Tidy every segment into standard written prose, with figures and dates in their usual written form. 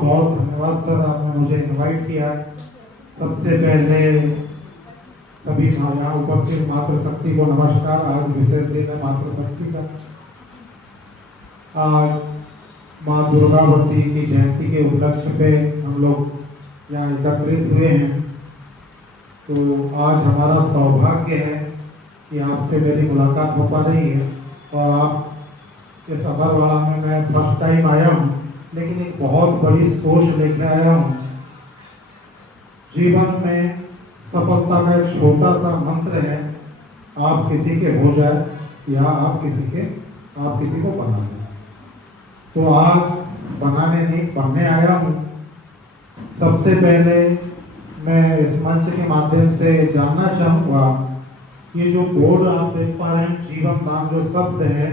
बहुत बहुत धन्यवाद सर, आपने मुझे इनवाइट किया। सबसे पहले सभी यहाँ उपस्थित मातृशक्ति को नमस्कार। आज विशेष दिन है मातृशक्ति का। आज माँ दुर्गावती की जयंती के उपलक्ष्य पे हम लोग यहाँ एकत्रित हुए हैं। तो आज हमारा सौभाग्य है कि आपसे मेरी मुलाकात हो पा रही है और आप इस अगरवाड़ा में मैं फर्स्ट टाइम आया हूँ, लेकिन एक बहुत बड़ी सोच लेकर आया हूँ। जीवन में सफलता का एक छोटा सा मंत्र है, आप किसी के हो जाए या आप किसी को बना दें। तो आज बनाने नहीं बनने आया हूँ। सबसे पहले मैं इस मंच के माध्यम से जानना चाहूँगा, ये जो बोर्ड आप देख पा रहे हैं जीवन दान जो शब्द है,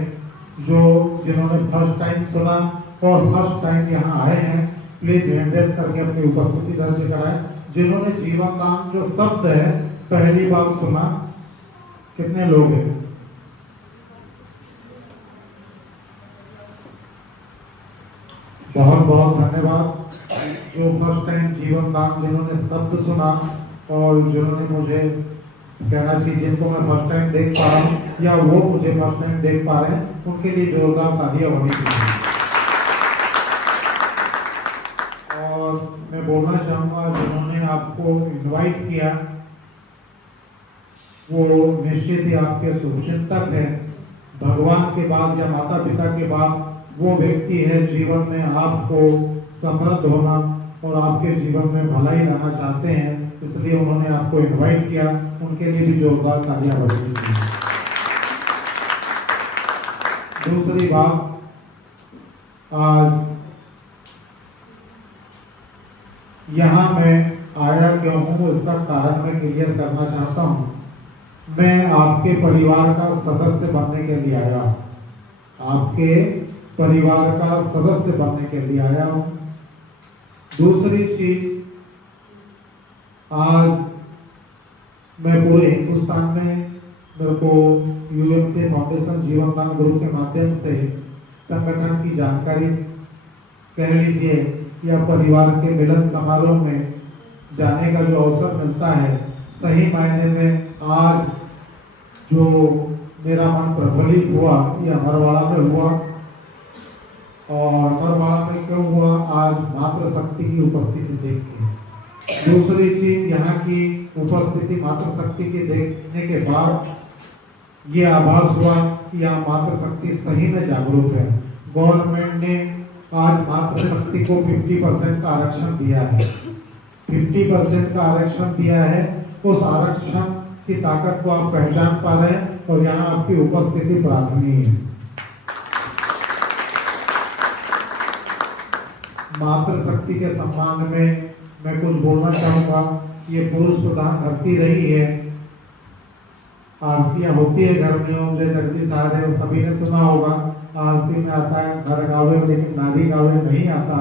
जो जिन्होंने फर्स्ट टाइम सुना और फर्स्ट टाइम यहाँ आए हैं, प्लीज हैंड रेज करके अपनी उपस्थिति दर्ज कराएं। जिन्होंने जीवन दान जो शब्द है पहली बार सुना, कितने लोग हैं? बहुत बहुत धन्यवाद। जो फर्स्ट टाइम जीवन दान जिन्होंने शब्द सुना और जिन्होंने मुझे कहना चाहिए, जिनको मैं फर्स्ट टाइम देख पा रहा हूँ या वो मुझे फर्स्ट टाइम देख पा रहे हैं, उनके लिए जोरदार तालियां होनी चाहिए। और मैं बोलना चाहूँगा, जिन्होंने आपको इनवाइट किया वो निश्चित ही आपके शुभचिंतक है। भगवान के बाद या माता पिता के बाद वो व्यक्ति है जीवन में आपको समृद्ध होना और आपके जीवन में भलाई लाना चाहते हैं, इसलिए उन्होंने आपको इनवाइट किया। उनके लिए भी जोरदार तालियां बजनी चाहिए। दूसरी बात, आज यहाँ मैं आया क्यों हूँ इसका कारण मैं क्लियर करना चाहता हूँ। मैं आपके परिवार का सदस्य बनने के लिए आया हूँ, आपके परिवार का सदस्य बनने के लिए आया हूँ। दूसरी चीज, आज मैं पूरे हिंदुस्तान में मेरे को यूएमसी फाउंडेशन जीवन दान ग्रुप के माध्यम से संगठन की जानकारी कह लीजिए या परिवार के मिलन समारोह में जाने का जो अवसर मिलता है, सही मायने में आज जो मेरा मन प्रफुल्लित हुआ ये अमरवाड़ा में हुआ। और अमरवाड़ा में क्यों हुआ? आज मातृशक्ति की उपस्थिति देख के। दूसरी चीज, यहाँ की उपस्थिति मातृशक्ति के देखने के बाद ये आभास हुआ कि यहाँ मातृशक्ति सही में जागरूक है। गवर्नमेंट ने आज मातृशक्ति को 50% का आरक्षण दिया है। 50% का आरक्षण दिया है। उस आरक्षण की ताकत को आप पहचान पा रहे हैं और यहाँ आपकी उपस्थिति प्रार्थनीय है। मातृशक्ति के सम्मान में मैं कुछ बोलना चाहूँगा। ये पुरुष प्रधान धरती रही है, आरतियाँ होती है घर में, जैसे जगदीश सारे सभी ने सुना होगा। आरती में आता है घर गावे, लेकिन नारी गावे नहीं आता,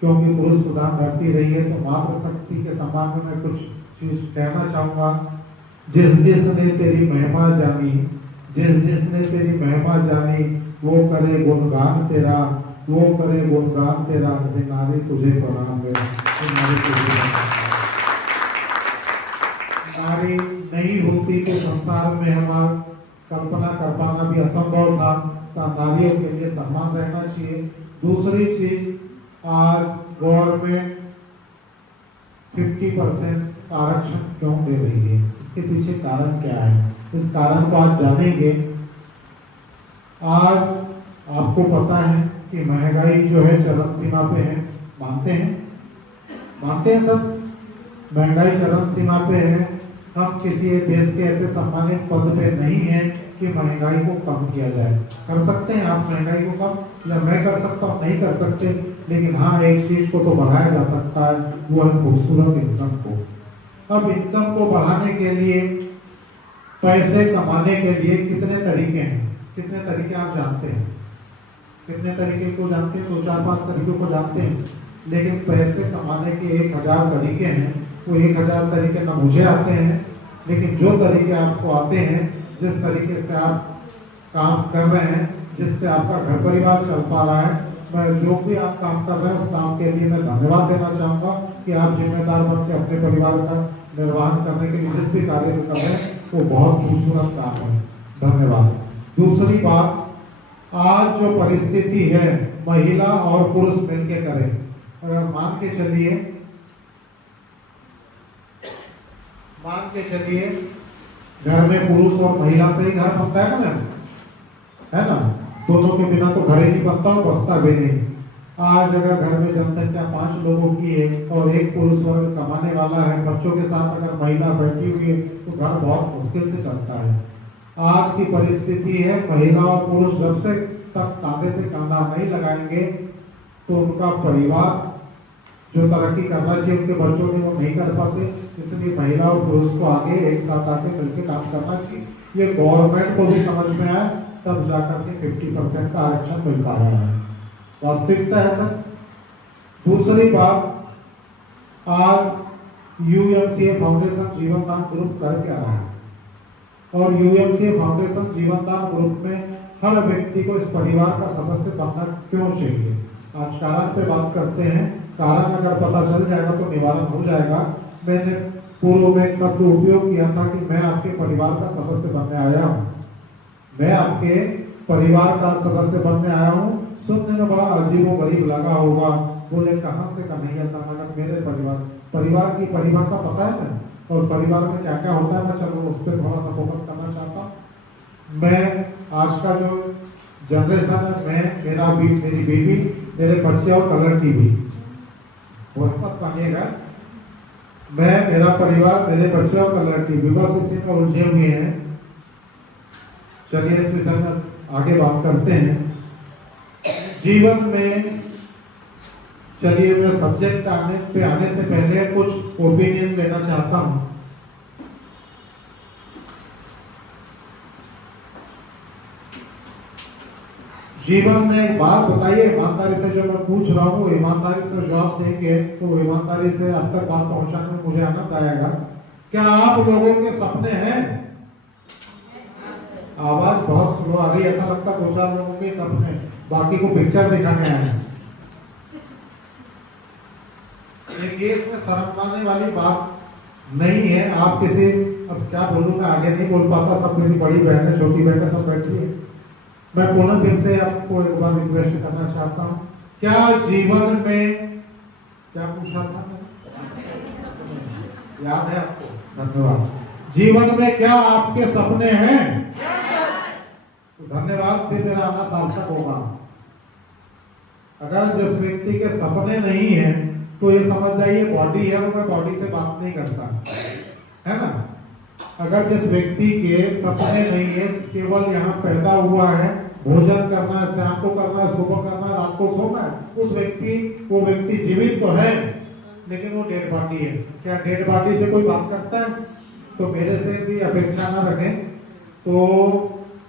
क्योंकि पुरुष प्रधान धरती रही है। तो मातृशक्ति के सम्मान में मैं कुछ चीज कहना चाहूँगा। जिस जिसने तेरी महिमा जानी, जिस जिसने तेरी महिमा जानी, वो करे गुणगान तेरा, वो करे गुणगान तेरा। नारी तुझे प्रणाम है। नारी नहीं होती तो संसार में हमारा कल्पना कर पाना भी असंभव था। तो नारियों के लिए सम्मान रहना चाहिए। दूसरी चीज, आज गवर्नमेंट 50% आरक्षण क्यों दे रही है, इसके पीछे कारण क्या है, इस कारण को आज जानेंगे। आज आपको पता है कि महंगाई जो है चरम सीमा पे है। मानते हैं सब, महंगाई चरम सीमा पे है। हम किसी देश के ऐसे सम्मानित पद पे नहीं है कि महंगाई को कम किया जाए। कर सकते हैं आप महंगाई को कम, या मैं कर सकता हूँ, नहीं कर सकते, लेकिन हाँ एक चीज को तो बढ़ाया जा सकता है, वो है खूबसूरत इनकम को। अब इनकम को बढ़ाने के लिए, पैसे कमाने के लिए कितने तरीके हैं? कितने तरीके आप जानते हैं? कितने तरीके को जानते हैं? 2-4-5 तरीकों को जानते हैं, लेकिन पैसे कमाने के 1000 तरीके हैं। वो 1000 तरीके न मुझे आते हैं, लेकिन जो तरीके आपको आते हैं, जिस तरीके से आप काम कर रहे हैं, जिससे आपका घर परिवार चल पा रहा है, मैं जो भी आप काम कर रहे हैं उस काम के लिए मैं धन्यवाद देना चाहूँगा कि आप जिम्मेदार बन के अपने परिवार का निर्वहन करने के लिए जिस भी कार्य कर रहे हैं वो बहुत खूबसूरत काम है। धन्यवाद। दूसरी बात, आज जो परिस्थिति है महिला और पुरुष मिलके करें। अगर मान के चलिए घर में पुरुष और महिला से ही घर बनता है ना, है ना, दोनों के बिना तो घर ही नहीं बनता और बसता भी नहीं। आज अगर घर में जनसंख्या 5 लोगों की है और एक पुरुष वर्ग कमाने वाला है, बच्चों के साथ अगर महिला बैठी हुई है तो घर बहुत मुश्किल से चलता है। आज की परिस्थिति है महिला और पुरुष जब से तक कांधे से कांधा नहीं लगाएंगे तो उनका परिवार जो तरक्की करना चाहिए उनके बच्चों में वो नहीं कर पाते। इसलिए महिला और पुरुष को आगे एक साथ आके मिलकर काम करना चाहिए। ये गवर्नमेंट को भी समझ में आया तब जाकर के 50% का आरक्षण मिल पा रहा है। वास्तविकता है सर। दूसरी बात, आज यूएमसीए फाउंडेशन जीवनदान ग्रुप कर क्या रहा है और यूएमसीए फाउंडेशन जीवनदान ग्रुप में हर व्यक्ति को इस परिवार का सदस्य बनना क्यों चाहिए। आज कारण पे बात करते हैं। कारण अगर पता चल जाएगा तो निवारण हो जाएगा। मैंने पूर्व में एक शब्द उपयोग किया था कि मैं आपके परिवार का सदस्य बनने आया हूँ। मैं आपके परिवार का सदस्य बनने आया हूँ। सुनने में बड़ा अजीबोगरीब लगा होगा, बोले कहाँ से कन्हैया समागम, मेरे परिवार की परिभाषा पता है ना, और परिवार में क्या क्या होता है। मैं चलो उस पर थोड़ा सा फोकस करना चाहता हूँ। मैं आज का जो जनरेशन है, मैं मेरी बेबी, मेरे बच्चे और कलर टीवी, मत मानिएगा, मैं, मेरा परिवार, मेरे बच्चे और कलर टीवी, बस इसी में उलझे हुए हैं। चलिए इस विषय में आगे बात करते हैं। जीवन में चलिए मैं सब्जेक्ट आने से पहले कुछ ओपिनियन लेना चाहता हूँ। जीवन में एक बात बताइए, ईमानदारी से जो मैं पूछ रहा हूँ ईमानदारी से जवाब देंगे तो ईमानदारी से अब तक बात पहुंचाने में मुझे आनंद आएगा। क्या आप लोगों के सपने हैं? आवाज बहुत स्लो आ रही है, ऐसा लगता है 2-4 लोगों के सपने, बाकी को पिक्चर दिखाने आए हैं। ये इसमें शर्म आने वाली बात नहीं है। आप किसी, अब क्या बोलूं, मैं आगे नहीं बोल पाता, सब मेरी बड़ी बहनें, छोटी बहनें सब बैठी है। मैं पुनः फिर से आपको एक बार रिक्वेस्ट करना चाहता हूँ, क्या जीवन में, क्या पूछा था, याद है आपको? धन्यवाद। जीवन में क्या आपके सपने हैं? तो धन्यवाद, फिर मेरा आना सार्थक होगा। अगर जिस व्यक्ति के सपने नहीं है तो ये समझ जाइए बॉडी है, वो मैं बॉडी से बात नहीं करता, है ना। अगर जिस व्यक्ति के सपने नहीं है, केवल यहाँ पैदा हुआ है, भोजन करना है, शाम को करना है, सुबह करना है, रात को सोना है, वो व्यक्ति जीवित तो है लेकिन वो डेड बॉडी है। क्या डेड बॉडी से कोई बात करता है? तो मेरे से भी अपेक्षा ना रखें। तो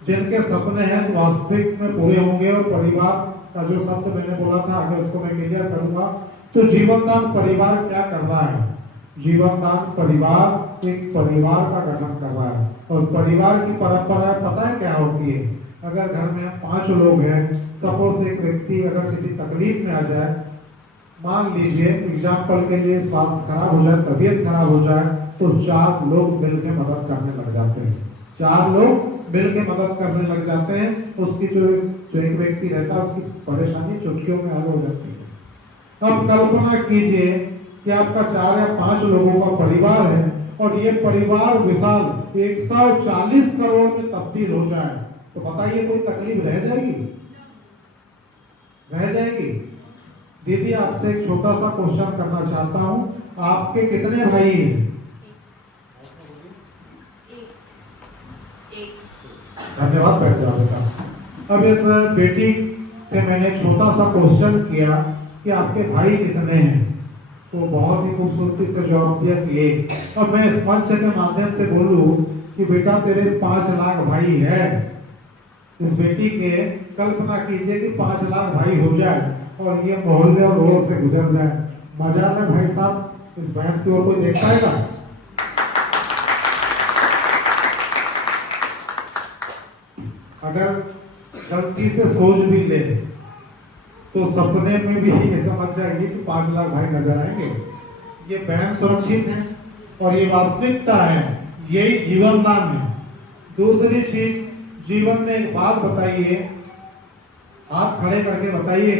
जिनके सपने हैं वास्तविक में पूरे होंगे, और परिवार का जो शब्द मैंने बोला था आगे उसको मैं क्लियर करूंगा। तो जीवनदान परिवार क्या कर रहा है? जीवनदान परिवार एक परिवार का गठन कर रहा है, और परिवार की परंपरा पता है क्या होती है? अगर घर में 5 लोग हैं, सपोज एक व्यक्ति अगर किसी तकलीफ में आ जाए, मान लीजिए एग्जाम्पल के लिए स्वास्थ्य खराब हो जाए, तबीयत खराब हो जाए, तो 4 लोग मिलकर मदद करने लग जाते हैं। 4 लोग मिलकर मदद करने लग जाते हैं। उसकी जो एक व्यक्ति रहता है उसकी परेशानी चुटकियों में हल हो जाती है। अब कल्पना कीजिए कि आपका 4 या 5 लोगों का परिवार है और ये परिवार विशाल 140 करोड़ में तब्दील हो जाए, तो बताइए कोई तकलीफ रह जाएगी? रह जाएगी? दीदी आपसे एक छोटा सा क्वेश्चन करना चाहता हूं, आपके कितने भाई हैं? धन्यवाद, बैठ जाओ बेटा। अब इस बेटी से मैंने एक छोटा सा क्वेश्चन किया कि आपके भाई कितने हैं, तो बहुत ही खूबसूरती से जवाब दिया कि 1। अब मैं इस मंच के माध्यम से बोलूं कि बेटा तेरे 5 लाख भाई है। इस बेटी के कल्पना कीजिए कि 5 लाख भाई हो जाए और ये मोहल्ले और रोड से गुजर जाए, मजा में भाई साहब, इस बहन की ओर कोई देख पाएगा? अगर गलती से सोच भी ले तो सपने में भी ये समझ जाएंगे कि 5 लाख भाई नजर आएंगे। ये बहन सुरक्षित है और ये वास्तविकता है, यही जीवन दान है। दूसरी चीज, जीवन में एक बात बताइए, हाथ खड़े करके बताइए।